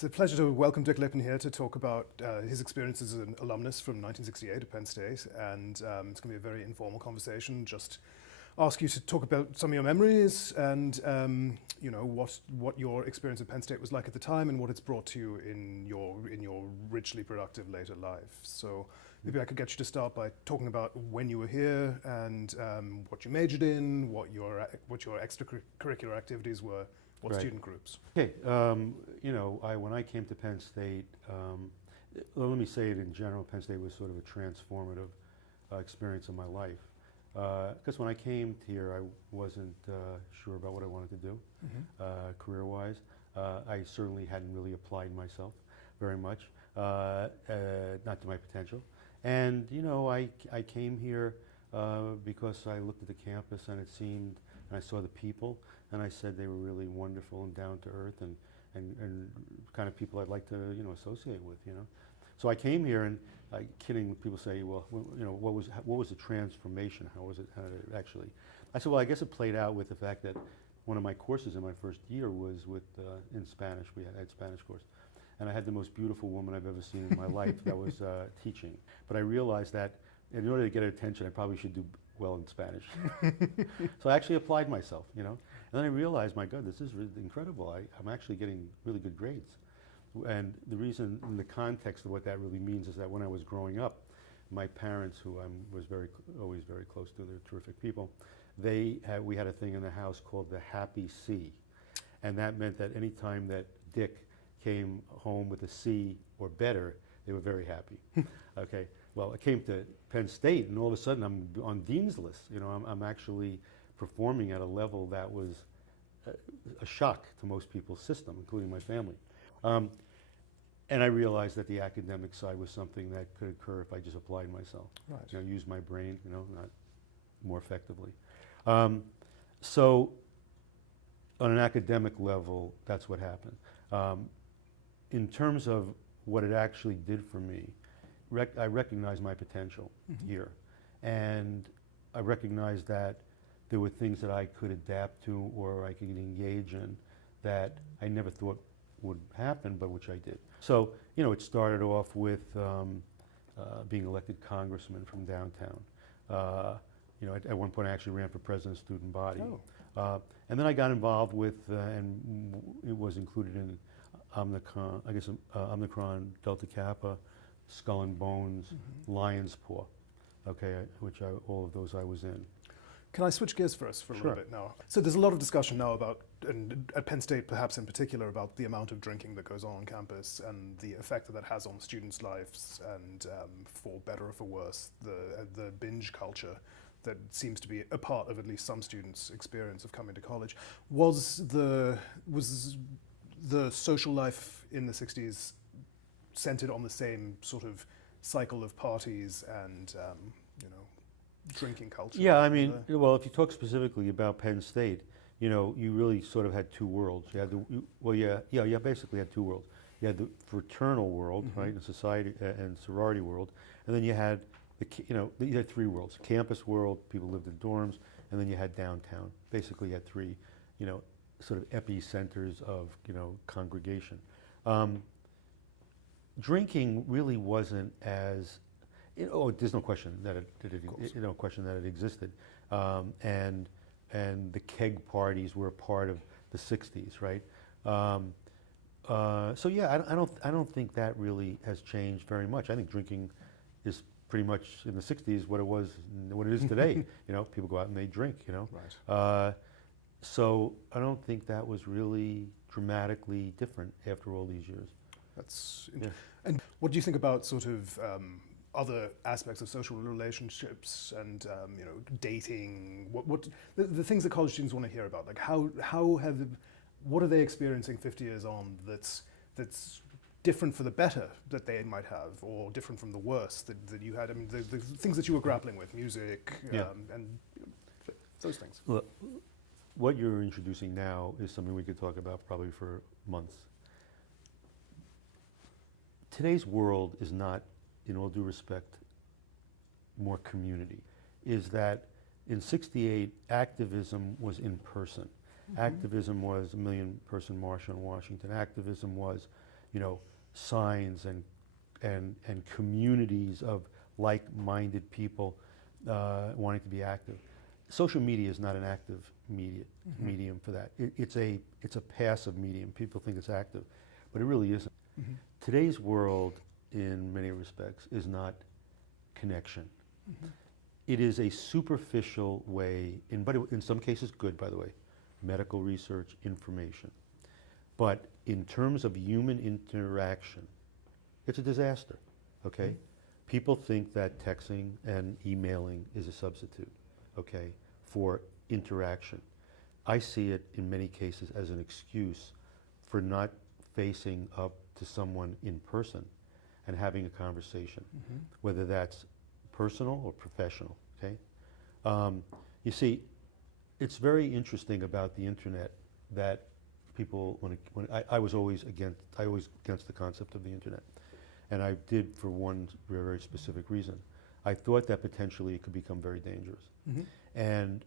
It's a pleasure to welcome Dick Lippin here to talk about his experiences as an alumnus from 1968 at Penn State, and it's going to be a very informal conversation. Just ask you to talk about some of your memories and you know what your experience at Penn State was like at the time and what it's brought to you in your richly productive later life. So maybe I could get you to start by talking about when you were here and what you majored in, what your extracurricular activities were. What Right. student groups? Okay, you know, when I came to Penn State, well, let me say it in general, Penn State was sort of a transformative experience in my life. Because when I came here, I wasn't sure about what I wanted to do career-wise. I certainly hadn't really applied myself very much, not to my potential. And, you know, I came here because I looked at the campus and it seemed, and I saw the people, and I said they were really wonderful and down to earth and kind of people I'd like to, you know, associate with, you know. So I came here and kidding, people say, well, you know, what was the transformation? How was it actually? I said, well, I guess it played out with the fact that one of my courses in my first year was with in Spanish. We had Spanish course. And I had the most beautiful woman I've ever seen in my life that was teaching. But I realized that in order to get her attention, I probably should do well in Spanish. So I actually applied myself, you know. And then I realized, my God, this is really incredible. I'm actually getting really good grades. And the reason, in the context of what that really means, is that when I was growing up, my parents, who I was always very close to, they're terrific people, we had a thing in the house called the Happy C. And that meant that any time that Dick came home with a C or better, they were very happy. Okay. Well, I came to Penn State, and all of a sudden I'm on Dean's list. You know, I'm actually performing at a level that was a shock to most people's system, including my family. And I realized that the academic side was something that could occur if I just applied myself. Right. You know, use my brain, you know, not more effectively. So on an academic level, that's what happened. In terms of what it actually did for me, I recognized my potential here. And I recognized that there were things that I could adapt to or I could engage in that I never thought would happen, but which I did. So, you know, it started off with being elected congressman from downtown. You know, at one point I actually ran for president of student body. Oh. And then I got involved with, and it was included in Omicron, Delta Kappa, Skull and Bones, Lion's Paw, okay, all of those I was in. Can I switch gears for us for a little Sure. bit now? So there's a lot of discussion now about, and at Penn State perhaps in particular, about the amount of drinking that goes on campus and the effect that that has on students' lives and for better or for worse, the binge culture that seems to be a part of at least some students' experience of coming to college. Was the social life in the 60s centered on the same sort of cycle of parties and you know, drinking culture? Yeah, I mean, well, if you talk specifically about Penn State, you know, you really sort of had two worlds. You had you basically had two worlds. You had the fraternal world, right, the society and sorority world, and then you had you had three worlds: campus world, people lived in dorms, and then you had downtown. Basically, you had three, you know, sort of epicenters of, you know, congregation. Drinking really wasn't as, there's no question that it existed, and the keg parties were a part of the '60s, right? So yeah, I don't think that really has changed very much. I think drinking is pretty much in the '60s what it is today. You know, people go out and they drink. You know, Right. So I don't think that was really dramatically different after all these years. That's And what do you think about sort of other aspects of social relationships and you know, dating? What the things that college students want to hear about? Like what are they experiencing 50 years on that's different for the better that they might have, or different from the worse that you had? I mean, the things that you were grappling with, music, and those things. Look, what you're introducing now is something we could talk about probably for months. Today's world is not, in all due respect, more community. Is that in '68, activism was in person. Activism was a million-person march on Washington. Activism was, signs and communities of like-minded people wanting to be active. Social media is not an active medium for that. It's a passive medium. People think it's active, but it really isn't. Today's world, in many respects, is not connection. It is a superficial way, in some cases good, by the way, medical research, information. But in terms of human interaction, it's a disaster, okay? People think that texting and emailing is a substitute, okay, for interaction. I see it in many cases as an excuse for not facing up to someone in person and having a conversation, whether that's personal or professional, okay? You see, it's very interesting about the internet that people, I was always against the concept of the internet. And I did for one very, very specific reason. I thought that potentially it could become very dangerous. And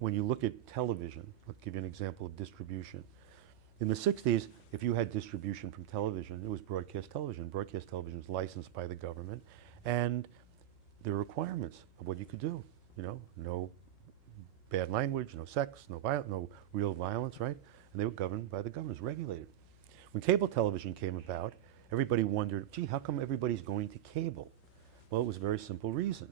when you look at television, I'll give you an example of distribution. In the 60s, if you had distribution from television, it was broadcast television. Broadcast television is licensed by the government, and there are requirements of what you could do. No bad language, no sex, no real violence, right? And they were governed by the government, regulated. When cable television came about, everybody wondered, gee, how come everybody's going to cable? Well, it was a very simple reason.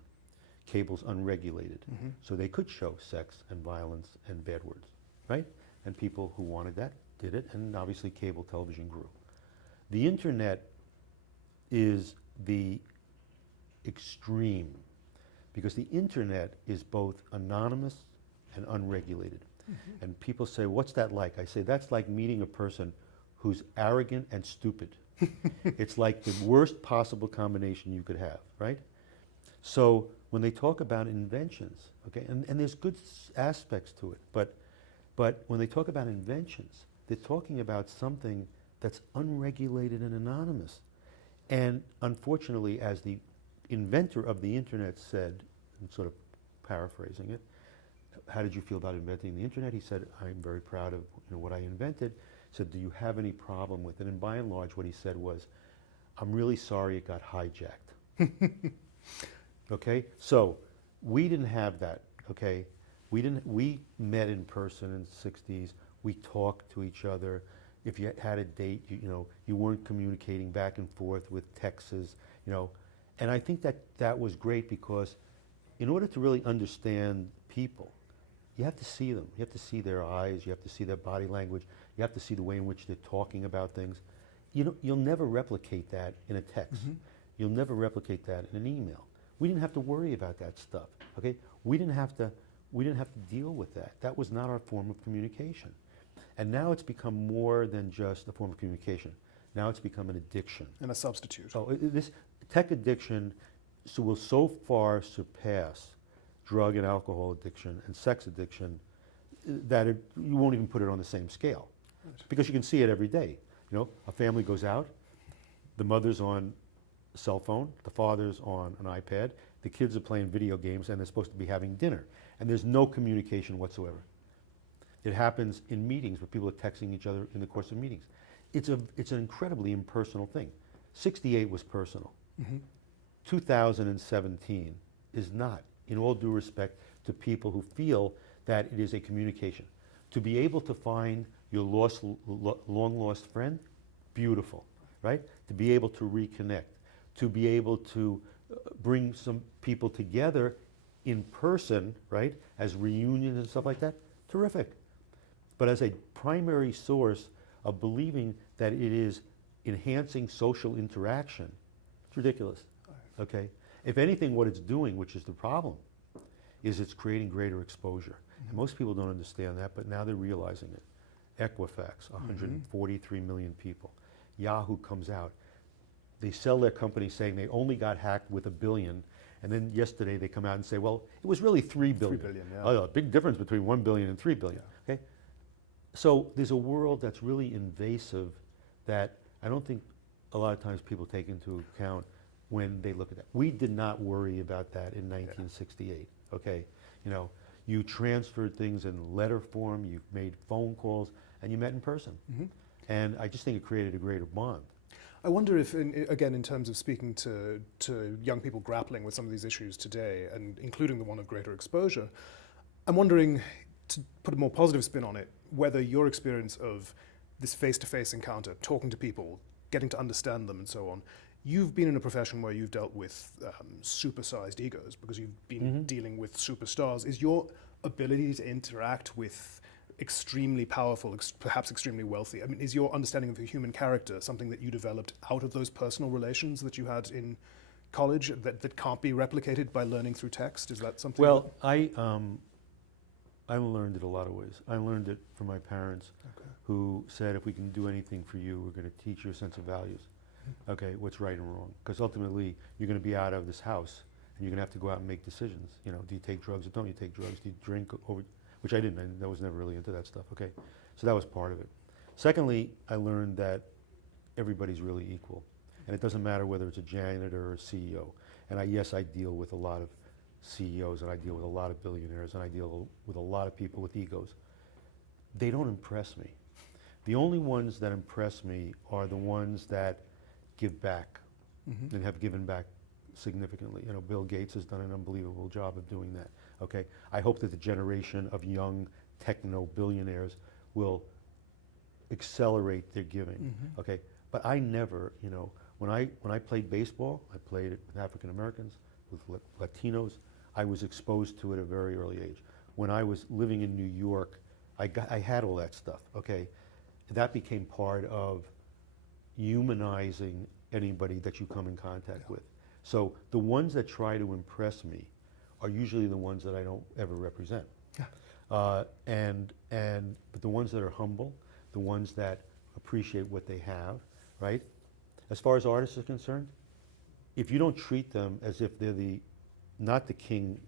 Cable's unregulated, so they could show sex and violence and bad words, right? And people who wanted that did it, and obviously cable television grew. The internet is the extreme, because the internet is both anonymous and unregulated. And people say, what's that like? I say, that's like meeting a person who's arrogant and stupid. It's like the worst possible combination you could have, right? So when they talk about inventions, okay, and there's good aspects to it, but when they talk about inventions, they're talking about something that's unregulated and anonymous. And unfortunately, as the inventor of the internet said, and sort of paraphrasing it, how did you feel about inventing the internet? He said, I'm very proud of what I invented. He said, do you have any problem with it? And by and large, what he said was, I'm really sorry it got hijacked. Okay, so we didn't have that, okay? We met in person in the 60s. We talked to each other. If you had a date, you weren't communicating back and forth with texts, And I think that was great because in order to really understand people, you have to see them. You have to see their eyes. You have to see their body language. You have to see the way in which they're talking about things. You'll never replicate that in a text. You'll never replicate that in an email. We didn't have to worry about that stuff, okay? We didn't have to deal with that. That was not our form of communication. And now it's become more than just a form of communication. Now it's become an addiction. And a substitute. Oh, this tech addiction will so far surpass drug and alcohol addiction and sex addiction that you won't even put it on the same scale. Right. Because you can see it every day. A family goes out, the mother's on a cell phone, the father's on an iPad, the kids are playing video games, and they're supposed to be having dinner. And there's no communication whatsoever. It happens in meetings where people are texting each other in the course of meetings. It's an incredibly impersonal thing. 68 was personal. 2017 is not, in all due respect to people who feel that it is a communication. To be able to find your long-lost friend, beautiful, right? To be able to reconnect, to be able to bring some people together in person, right, as reunions and stuff like that, terrific. But as a primary source of believing that it is enhancing social interaction, it's ridiculous, okay? If anything, what it's doing, which is the problem, is it's creating greater exposure. And most people don't understand that, but now they're realizing it. Equifax, 143 million people. Yahoo comes out. They sell their company saying they only got hacked with 1 billion, and then yesterday they come out and say, well, it was really 3 billion. 3 billion, yeah. Oh, a big difference between 1 billion and 3 billion, okay? So there's a world that's really invasive that I don't think a lot of times people take into account when they look at that. We did not worry about that in 1968, okay? You transferred things in letter form, you made phone calls, and you met in person. And I just think it created a greater bond. I wonder if, again, in terms of speaking to young people grappling with some of these issues today, and including the one of greater exposure, I'm wondering, to put a more positive spin on it, whether your experience of this face-to-face encounter, talking to people, getting to understand them and so on, you've been in a profession where you've dealt with supersized egos because you've been dealing with superstars. Is your ability to interact with extremely powerful, perhaps extremely wealthy, I mean, is your understanding of the human character something that you developed out of those personal relations that you had in college that can't be replicated by learning through text? Is that something? Well, I learned it a lot of ways. I learned it from my parents, who said, if we can do anything for you, we're going to teach you a sense of values. Okay, what's right and wrong? Because ultimately, you're going to be out of this house, and you're going to have to go out and make decisions. You know, do you take drugs or don't you take drugs? Do you drink over? Which I didn't. I was never really into that stuff. Okay, so that was part of it. Secondly, I learned that everybody's really equal, and it doesn't matter whether it's a janitor or a CEO. And yes, I deal with a lot of CEOs, and I deal with a lot of billionaires, and I deal with a lot of people with egos. They don't impress me. The only ones that impress me are the ones that give back and have given back significantly. You know, Bill Gates has done an unbelievable job of doing that. Okay, I hope that the generation of young techno billionaires will accelerate their giving. Okay, but I never, you know, when I played baseball, I played it with African Americans, with Latinos. I was exposed to it at a very early age. When I was living in New York, I had all that stuff. Okay, that became part of humanizing anybody that you come in contact with. So the ones that try to impress me are usually the ones that I don't ever represent. But the ones that are humble, the ones that appreciate what they have, right? As far as artists are concerned, if you don't treat them as if they're not the king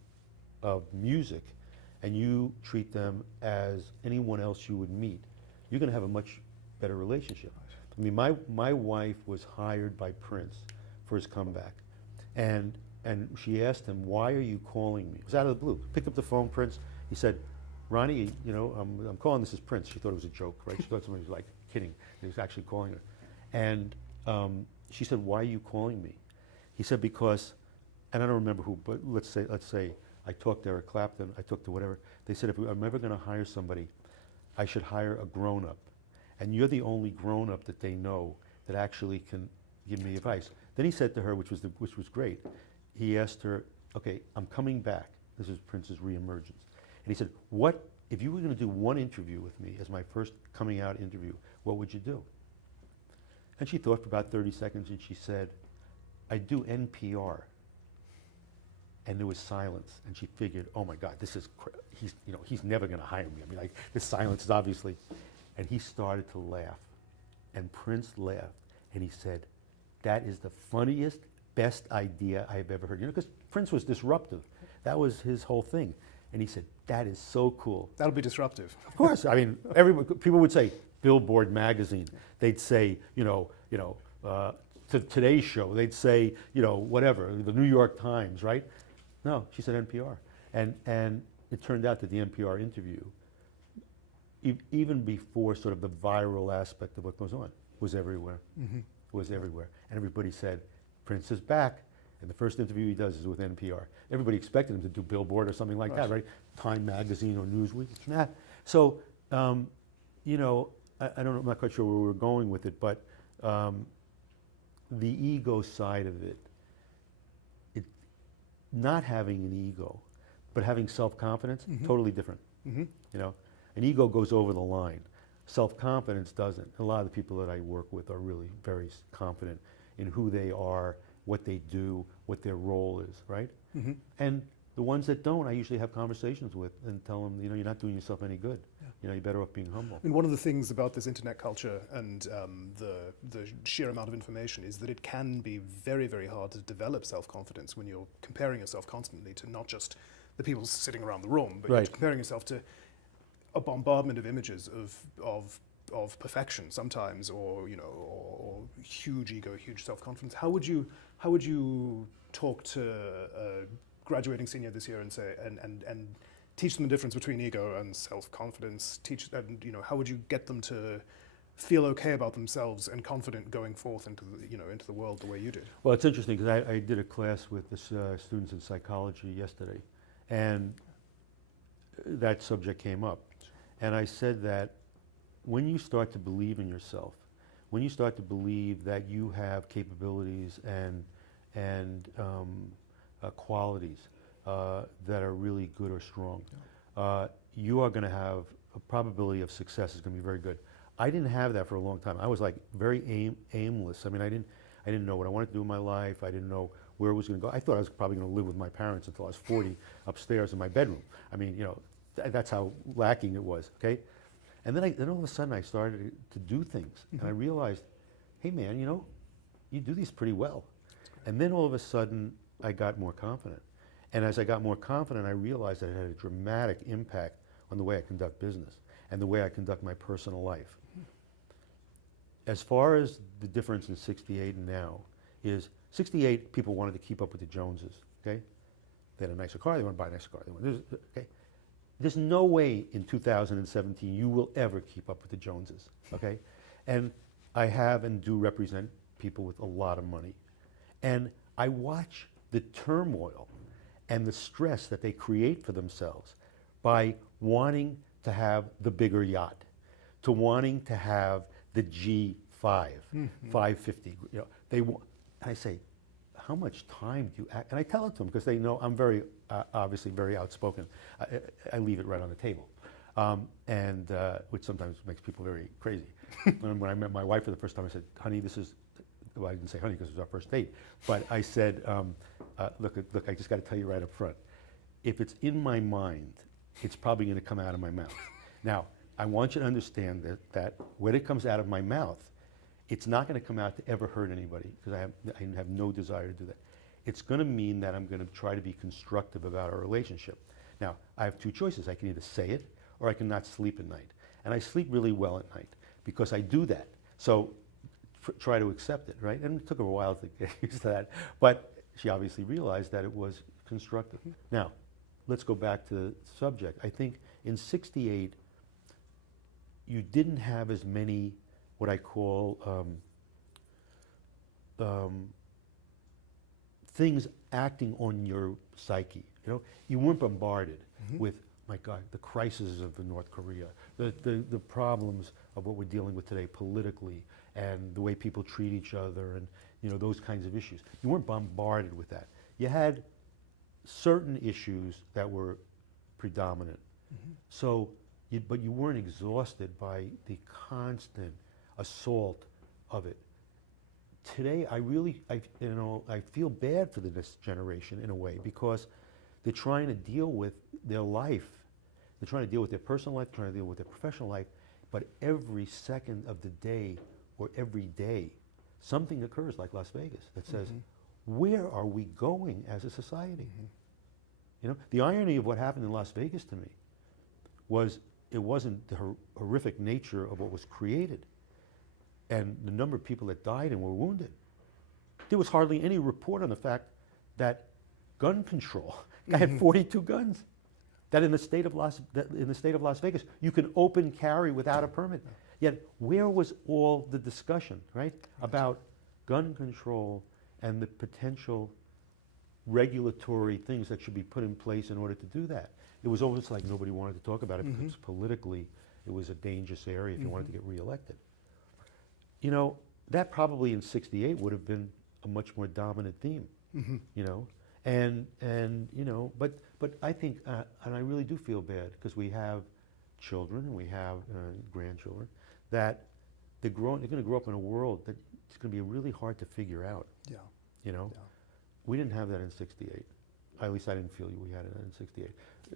of music, and you treat them as anyone else you would meet, you're going to have a much better relationship. I mean, my wife was hired by Prince for his comeback, and she asked him, "Why are you calling me?" It was out of the blue. Picked up the phone, Prince. He said, "Ronnie, you know, I'm calling. This is Prince." She thought it was a joke, right? She thought somebody was like kidding. He was actually calling her, and she said, "Why are you calling me?" He said, "Because," and I don't remember who, but let's say I talked to Eric Clapton. I talked to whatever. They said, if I'm ever going to hire somebody, I should hire a grown-up, and you're the only grown-up that they know that actually can give me advice. Then he said to her, which was great. He asked her, "Okay, I'm coming back." This is Prince's reemergence, and he said, "What if you were going to do one interview with me as my first coming out interview? What would you do?" And she thought for about 30 seconds, and she said, "I'd do NPR." And there was silence, and she figured, "Oh my God, this is he's never going to hire me." I mean, like, this silence is obviously, and he started to laugh, and Prince laughed, and he said, "That is the funniest, best idea I've ever heard." You know, because Prince was disruptive. That was his whole thing, and he said, "That is so cool." That'll be disruptive. Of course, I mean, people would say Billboard magazine. They'd say, to Today's Show. They'd say, whatever, the New York Times, right? No, she said NPR. And it turned out that the NPR interview, even before sort of the viral aspect of what goes on, was everywhere. Was everywhere. And everybody said, "Prince is back." And the first interview he does is with NPR. Everybody expected him to do Billboard or something like that, right? Time Magazine or Newsweek. Nah. So, I don't know, I'm not quite sure where we're going with it, but the ego side of it, not having an ego, but having self-confidence, totally different. You know, an ego goes over the line. Self-confidence doesn't. A lot of the people that I work with are really very confident in who they are, what they do, what their role is, right? And the ones that don't, I usually have conversations with and tell them, you're not doing yourself any good. You're better off being humble. And one of the things about this internet culture and the sheer amount of information is that it can be very, very hard to develop self-confidence when you're comparing yourself constantly to not just the people sitting around the room, but you're comparing yourself to a bombardment of images of perfection sometimes, or huge ego, huge self-confidence. How would you talk to a graduating senior this year and say and teach them the difference between ego and self-confidence? How would you get them to feel okay about themselves and confident going forth into the, into the world the way you did? Well, it's interesting because I did a class with the students in psychology yesterday, and that subject came up. And I said that when you start to believe in yourself, when you start to believe that you have capabilities and qualities that are really good or strong, you are going to have a probability of success is going to be very good. I didn't have that for a long time. I was like very aimless. I mean, I didn't know what I wanted to do in my life. I didn't know where it was going to go. I thought I was probably going to live with my parents until I was 40 upstairs in my bedroom. I mean, that's how lacking it was, okay? And then all of a sudden I started to do things, and I realized, hey man, you do these pretty well. And then all of a sudden I got more confident. And as I got more confident, I realized that it had a dramatic impact on the way I conduct business and the way I conduct my personal life. As far as the difference in 68 and now is 68, people wanted to keep up with the Joneses, okay? They had a nicer car, they want to buy a nicer car. Okay? There's no way in 2017 you will ever keep up with the Joneses, okay? And I have and do represent people with a lot of money. And I watch the turmoil and the stress that they create for themselves by wanting to have the bigger yacht, to wanting to have the G5, 550. They want, and I say, how much time do you act? And I tell it to them because they know I'm very, obviously very outspoken. I leave it right on the table, which sometimes makes people very crazy. When I met my wife for the first time, I said, honey, well, I didn't say honey because it was our first date, but I said, look, I just got to tell you right up front, if it's in my mind, it's probably going to come out of my mouth. Now, I want you to understand that when it comes out of my mouth, it's not going to come out to ever hurt anybody, because I have no desire to do that. It's going to mean that I'm going to try to be constructive about our relationship. Now, I have two choices. I can either say it, or I can not sleep at night. And I sleep really well at night, because I do that. So try to accept it, right? And it took her a while to get used to that. But she obviously realized that it was constructive. Now, let's go back to the subject. I think in 68, you didn't have as many what I call things acting on your psyche. You weren't bombarded with, my God, the crisis of North Korea, the problems of what we're dealing with today politically, and the way people treat each other, and those kinds of issues. You weren't bombarded with that. You had certain issues that were predominant. So, but you weren't exhausted by the constant assault of it. Today, I feel bad for this generation in a way, because they're trying to deal with their life. They're trying to deal with their personal life, trying to deal with their professional life, but every second of the day or every day, something occurs like Las Vegas that says, where are we going as a society? The irony of what happened in Las Vegas to me was it wasn't the horrific nature of what was created and the number of people that died and were wounded. There was hardly any report on the fact that gun control, guy had 42 guns, that in the state of Las Vegas, you can open carry without a permit. Yet where was all the discussion, right, about gun control and the potential regulatory things that should be put in place in order to do that? It was almost like nobody wanted to talk about it because politically it was a dangerous area if you wanted to get reelected. That probably in 68 would have been a much more dominant theme, but I think, and I really do feel bad, because we have children and we have grandchildren that they're going to grow up in a world that it's going to be really hard to figure out. We didn't have that in 68. At least I didn't feel we had it in 68.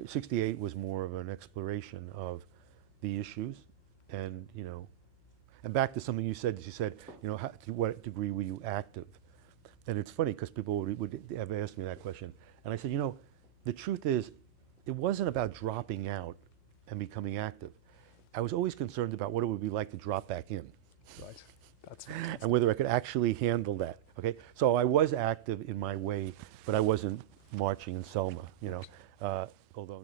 68 was more of an exploration of the issues, and and back to something you said. To what degree were you active? And it's funny because people would have asked me that question, and I said, the truth is, it wasn't about dropping out and becoming active. I was always concerned about what it would be like to drop back in. Right. That's and whether I could actually handle that. Okay, so I was active in my way, but I wasn't marching in Selma. Although